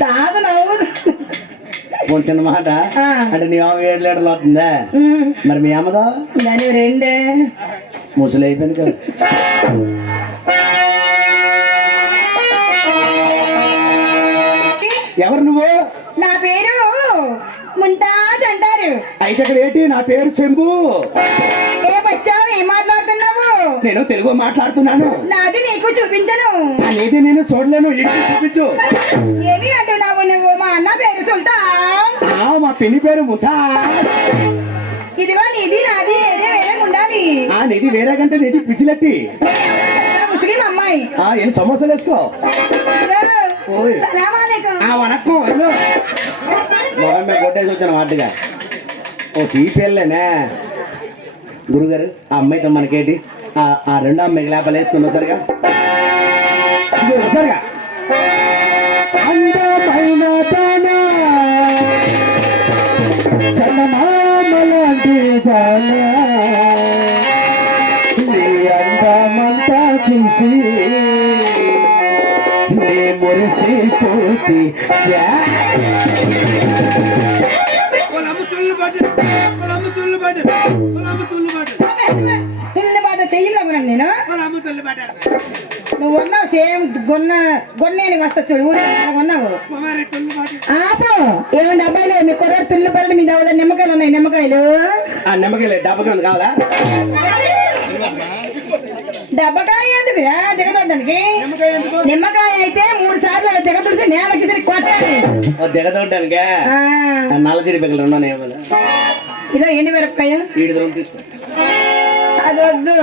తాత నవ్వుదు కొంచెం చిన్న మాట. అంటే నీ అమ్మ ఏడు లీటర్లు అవుతుందా? మరి మీ అమ్మదో? దాని రెండే. ముసలి అయిపోయింది కదా. ఎవరు నువ్వు? నా పేరు ముంతాజ్ అంటారు. అయితే ఇక్కడ ఏంటి? నా పేరు శంభు. ఏ వచ్చావు ఏం మాట్లాడుతున్నావు? నేను తెలుగు మాట్లాడుతున్నాను. నాది నీకు చూపించను. అనేది నేను చూడలేను ఇంటికి చూపించు. ఏమి అంటున్నావు నువ్వు మా అన్న పేరు సుల్తాన్. ఆ, మా పిన్ని పేరు ముఠా ఇదిగో నీది నాది ఏదే వేరే ఉండాలి. ఆ నీది వేరే కంటే నీది పిచ్చిలెట్టి. నా అమ్మాయి. ఆ ఏం సమోసాలు వేసుకో? ఓయ్. సలాం అలైకుం. ఆ వనక్కం వెళ్ళు మొహం మీద కొట్టేసి వచ్చాను వాటిగా. ఓ సీపీఎల్లేనే. గురుగారు ఆ అమ్మాయితో మనకేంటి? ఆ ఆ రెండో అమ్మాయికి లేపలు సరిగా? సరిగా? అందమైన చందమామలాంటి అందమంతా చూసి మురిసి పోతి నేను? నువ్వు ఉన్నావు సేమ్ గొన్న గొన్నేని వస్తా చూడు ఊరు కొన్నావు ఆపు. ఏమండి అబ్బాయిలు మీ కుర్రాడు తుల్లి పరడు మీద ఎవరో నిమ్మకాయలు ఉన్నాయి నిమ్మకాయలు? ఆ నిమ్మకాయలు డబ్బగా ఉంది కావాలా? డబ్బకాయ ఎందుకురా దిగదొడ్డానికి? నిమ్మకాయ అయితే మూడు సార్లు దిగదుడిసి నేలకి సరి కొట్టాలి. ఓ దిగదొడ్డానికే? ఆ, ఆ నల్ల చెడి పిక్కలు ఉన్నాయి ఇదో ఎండి మిరపకాయ అది వద్దు.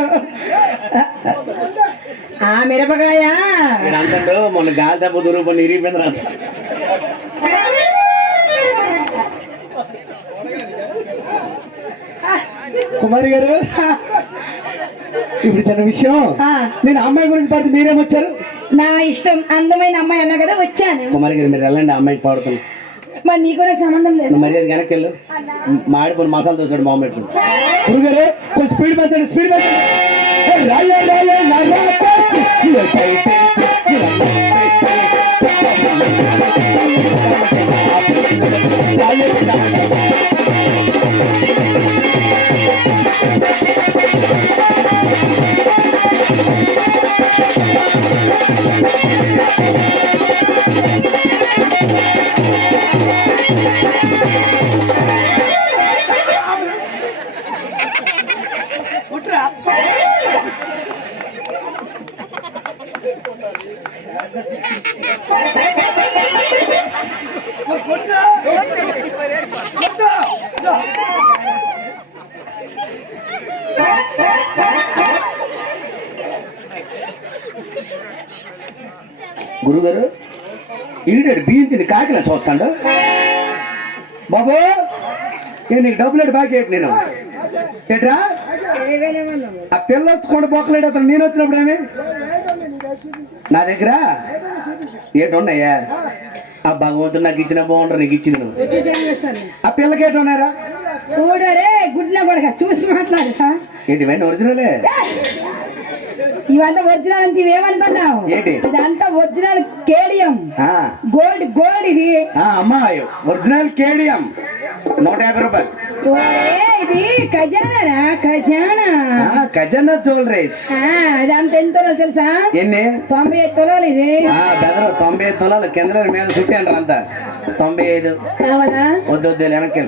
ఆ మిరపకాయ. అంటాడు మొన్న గాలి దెబ్బ దూరం పని ఇరిగిపోయింది రా. కుమారి గారు. ఇప్పుడు చిన్న విషయం. ఆ, నేను అమ్మాయి గురించి పడితే మీరేమొచ్చారు నా ఇష్టం అందమైన అమ్మాయి అన్నా కదా వచ్చాను. కుమారి గారు మీరు వెళ్ళండి అమ్మాయికి పాడుతుంది మరి నీకు సంబంధం లేదు. మర్యాద వెనక్కి వెళ్ళు. మాడిపోయిన మసాలా దోసాడు మామ పెట్టుకుని గురుగారు కొంచెం స్పీడ్ పెంచండి స్పీడ్ పెంచండి. lại lên lên lên. గురుగారు ఈడాడు బియ్యం తిని కాకిలా చూస్తాడు? బాబు నేను నీకు డబ్బులు ఎటు బాకీ ఏంటి నేను? ఏట్రా? ఆ పిల్ల వచ్చుకోండి బొక్కలేడు అతను నేను వచ్చినప్పుడు ఏమి? నా దగ్గర? ఏటున్నాయా ఆ భగవంతుడు నాకు ఇచ్చిన బాగుంటారు నీకు ఇచ్చింది నువ్వు. ఆ పిల్లకి ఏటు ఉన్నారా చూడరే గుడ్న పడక చూసి మాట్లాడతా ఏంటి ఇవన్నీ ఒరిజినలే ఇవంతా ఒరిజినల్ అంటే ఇవేమనుకున్నావు? ఏంటి? ఇదంతా ఒరిజినల్ కేడియం. ఆ, గోల్డ్ గోల్డ్ ఇది. ఆ, అమ్మాయి ఒరిజినల్ కేడియం. నూట యాభై రూపాయలు. ఇది ఖజానా? ఆ, ఖజానా జ్యువెలరీస్ ఆ, అది అంత ఎంత తులాలు తెలుసా? ఎన్ని? తొంభై ఐదు తులాలు ఇది. ఆ బెదరు తొంభై ఐదు తులాలు. కింద మీద చుట్టాను అంతా. తొంభై ఐదు. కావాలా? వద్దు వద్దు వెనక్కి.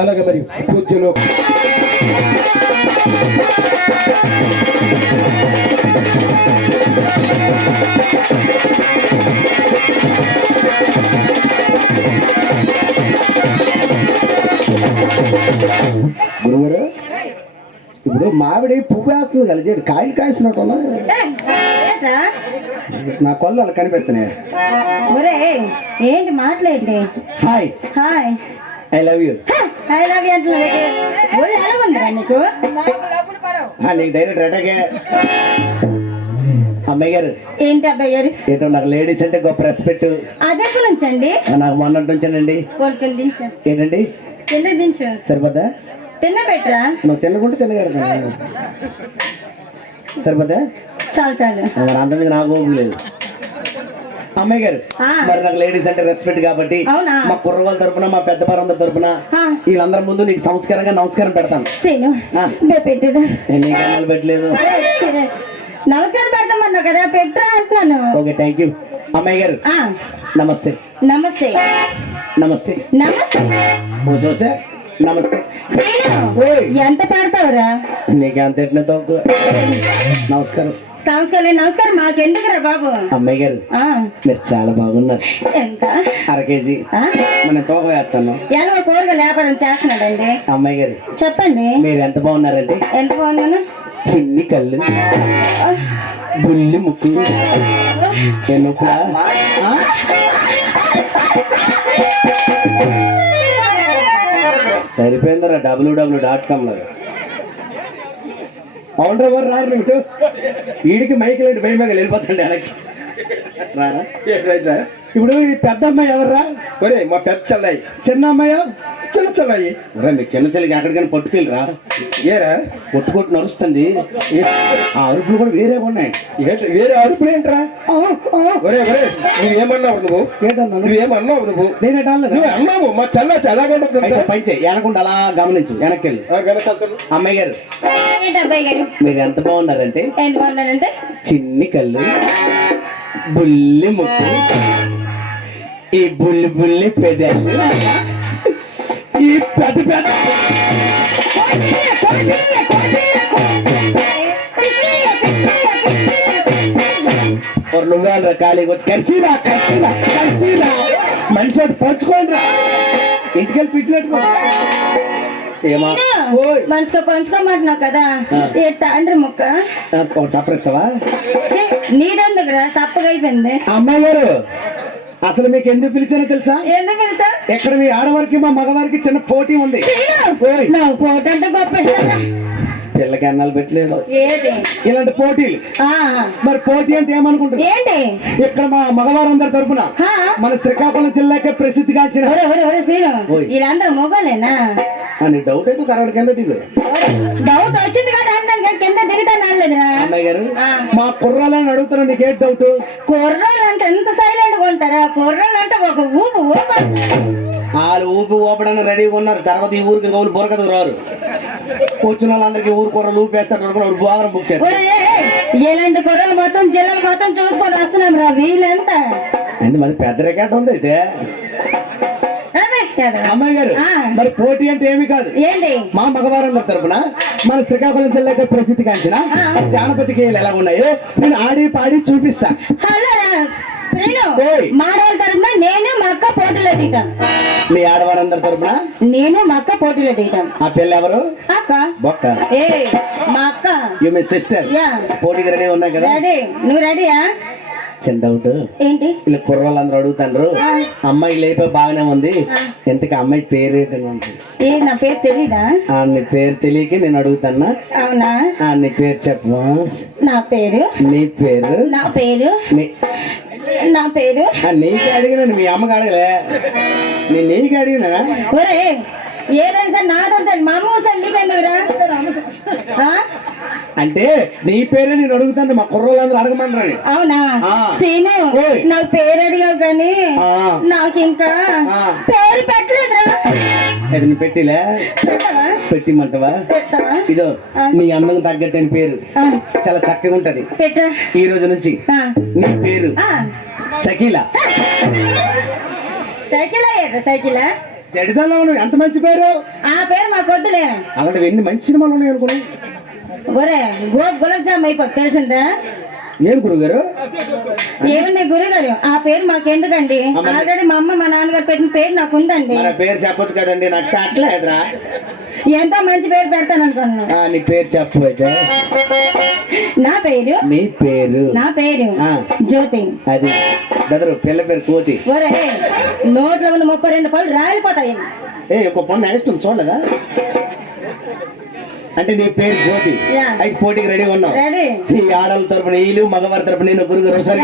అలాగే మరి పూజ్యులు గురుగారు ఇప్పుడు మామిడి పువ్వు వేస్తుంది కలిసి కాయలు కాయిస్తున్నట్టు? నా కొల్లు అలా కనిపిస్తున్నాయి ఏంటి మాట్లాడి hi. Hi. I love you. I love you నీకు? నీకు? డైరెక్ట్ అటాకే. అమ్మాయి గారు ఏంటి అబ్బాయి గారు? ఏంటో నాకు లేడీస్ అంటే గొప్ప రెస్పెక్ట్ అదెక్కడ నుంచండి నాకు మొన్నటి నుంచేనండి. ఏంటండి? కింద దించు. సరిపోద్దా? తిన్న పెట్టరా? నువ్వు తినకుంటే తినగడతా సరిపోద్దా? చాలు చాలు. మరి అంతమంది నాకు ఓపిక లేదు. అమ్మాయి గారు. మరి నాకు లేడీస్ అంటే రెస్పెక్ట్ కాబట్టి? మా కుర్రవాళ్ళ తరపున మా పెద్ద పరందరి తరపున. వీళ్ళందరి ముందు నీకు సంస్కారంగా నమస్కారం పెడతాను. నీకు అన్నాలు పెట్టలేదు. నమస్కారం పెడతామన్నా కదా పెట్టరా అంటున్నాను. ఓకే థ్యాంక్ యూ అమ్మాయి గారు ఆ, నమస్తే. నమస్తే. నమస్తే. నమస్తే. ఓ చూసా నమస్తే. ఎంత పెడతావురా? నీకు అంత ఎట్లా తక్కువ నమస్కారం. సంస్కారం నమస్కారం. మాకెందుకురా బాబు? అమ్మాయి గారు ఆ, మీరు చాలా బాగున్నారు. ఎంత? అర కేజీ? మన తోక వేస్తాను. ఎలా కూరగా వ్యాపారం చేస్తున్నాడండి? అమ్మాయి గారు చెప్పండి. మీరు ఎంత బాగున్నారంటే ఎంత బాగున్నాను? చిన్ని కళ్ళు బుల్లి ముక్కు ఎన్నుకులా సరిపోయిందరా డబ్ల్యూడబ్ల్యూ డాట్ కామ్ అవును ఎవరు రారు నీకు వీడికి మైకి లేండి భయమే మీద వెళ్ళిపోతాండి వెనక్కి రారా? ఇప్పుడు ఈ పెద్ద అమ్మాయి ఎవర్రా? ఒరే మా పెద్ద చెల్లాయి. చిన్న అమ్మాయి? చిన్న చెల్లాయి. రా మీ చిన్న చెల్లికి ఎక్కడికైనా పట్టుకెళ్ళరా? ఏరా? కొట్టు కొట్టు నడుస్తుంది ఆ అరుపులు కూడా వేరే ఉన్నాయి. ఏంటి వేరే అరుపులు ఏంట్రా. ఒరే ఒరే నువ్వేమన్నావు నువ్వు? ఏంటన్నా నువ్వేమన్నావు నువ్వు? నేనేటా? నువ్వు అన్నావు మా చెల్ల పని చేయి వెనకుండా అలా గమనించు. వెనక్కి వెళ్ళు అమ్మాయి గారు ఏంటి అబ్బాయి గారు? మీరు ఎంత బాగున్నారంటే? ఎంత బాగున్నారంటే? చిన్ని కళ్ళు బుల్లి ముక్కు. ఈ బుల్లి బుల్లి పెదాలు. ఈ పెద్ద పెద్ద ఒక నువ్వేళ్ళ ఖాళీకి వచ్చి కలిసిరా కలిసిరా కలిసిరా. మనిషి ఒకటి పంచుకోండి రా ఇంటికి వెళ్ళి పిచ్చినట్టు ఏమా మనసులో పంచుకోమంటున్నావు కదా ఏ తండ్రి ముక్క? సపరిస్తావా? నీదెందుకురా? సప్పగా అయిపోయింది అమ్మాయి గారు అసలు మీకు ఎందుకు పిలిచానో తెలుసా? ఎందుకు ఇక్కడ మీ ఆడవారికి మా మగవారికి చిన్న పోటీ ఉంది. పోటీ అంటే గొప్ప పిల్లకి అన్నాలు పెట్టలేదు. ఇలాంటి పోటీలు. మరి పోటీ అంటే ఏమనుకుంటుంది ఏంటి? ఇక్కడ మా మగవారందరి తరపున ఆ, మన శ్రీకాకుళం జిల్లాకే. వీళ్ళందరూ మొగలేనా అని డౌట్ అయితే కరెంట్ కింద దిగు. డౌట్ వచ్చింది కదా కింద దిగుతాను గారు. మా కుర్రాలని అడుగుతున్నా నీకేం డౌట్ కుర్రోళ్ళు అంటే ఎంత సైలెంట్గా ఉంటారా? కుర్రోళ్ళు అంటే ఒక ఊపు ఊపు. వాళ్ళు ఊపి ఊపడానికి రెడీగా ఉన్నారు. తర్వాత ఈ ఊరికి గౌలు బొరకదు రారు. వచ్చిన వాళ్ళందరికీ ఊరు కూరలు ఊపేస్తారు. వాడు భోగరం బుక్ చేస్తారు. ఇలాంటి మొత్తం జిల్లాలు మొత్తం చూసుకొని వస్తున్నాం రా. వీళ్ళంతా? అంటే మరి పెద్ద రికార్డు ఉంది అయితే. అమ్మాయి గారు. మరి పోటీ అంటే ఏమీ కాదు. మా మగవారందరి తరపున మన శ్రీకాకుళం జిల్లాకి ప్రసిద్ధి కాంచిన జానపతి గేయాలు ఎలా ఉన్నాయో నేను ఆడి పాడి చూపిస్తా. ఓయ్. మాడవాళ్ళ తరపున నేను మా అక్క పోటీలో దిగుతాం. మీ ఆడవారందరి తరపున? నేను మా అక్క పోటీలో దిగుతాం. ఆ పిల్ల ఎవరు? అక్క. బొక్క. ఏ మా అక్క. యు మీ సిస్టర్ పోటీకి రెడీ ఉన్నాయి కదా? రెడీ నువ్వు రెడీయా చిన్న డౌట్ ఏంటి? ఇలా కుర్రోళ్ళందరూ అడుగుతాండ్రు. అమ్మాయి లేపే బాగానే ఉంది. ఎంతకి అమ్మాయి పేరు ఏ నా పేరు తెలీదా? నీ పేరు తెలియక నేను అడుగుతాన్నా. అవునా? నీ పేరు చెప్పు. నా పేరు? నీ పేరు? నా పేరు? నీ పేరు నీకే అడిగినాను మీ అమ్మకి అడగలే నేను నీకే అడిగినా ఒరే ఏదైనా సరే నాదంటే మా అమ్మ ఆ? అంటే నీ పేరే నేను అడుగుతాను మా కుర్రోళ్ళందరూ అడగమన్నారని అవునా. సీను. నాకు పేరు అడిగావు కానీ. నాకు ఇంకా. పేరు నీ పెట్టిలే? పెట్టిమంటవా? ఇదో నీ అందం తగ్గట్టు పేరు చాలా చక్కగా ఉంటది ఈ రోజు నుంచి. నీ పేరు. సకీలా. సైకిల్ అయ్యాడు సైకిల్? చెడిదాలో ఉన్నావు ఎంత మంచి పేరు? ఆ పేరు మాకు వద్దులే అలాంటివి ఎన్ని మంచి సినిమాలు ఉన్నాయి అనుకుని ఒరే గో గులాబ్ జామ్ అయిపోతుంది తెలిసిందా? ఏం గురుగారు? ఏమండి గురుగారు? ఆ పేరు మాకెందుకండి? ఆల్రెడీ మా అమ్మ మా నాన్నగారు పెట్టిన పేరు నాకు ఉందండి మన పేరు చెప్పొచ్చు కదండి నాకు పెట్టలేదురా. ఎంతో మంచి పేరు పెడతాను అనుకున్నాను నీ పేరు చెప్పు అయితే. నా పేరు? నీ పేరు. నా పేరు. జ్యోతి. అది. బెదరు పిల్ల పేరు కోతి. ఒరే నోట్లో ఉన్న ముప్పై రెండు పళ్ళు రాలిపోతాయి. ఏ ఇంకో పొన్న ఉంది చూడలేదా? అంటే నీ పేరు జ్యోతి. అయితే పోటీకి రెడీ ఉన్నావు. నీ ఆడల తరపున నీళ్ళు మగవారి తరపున నేను గురుగారు ఒకసారి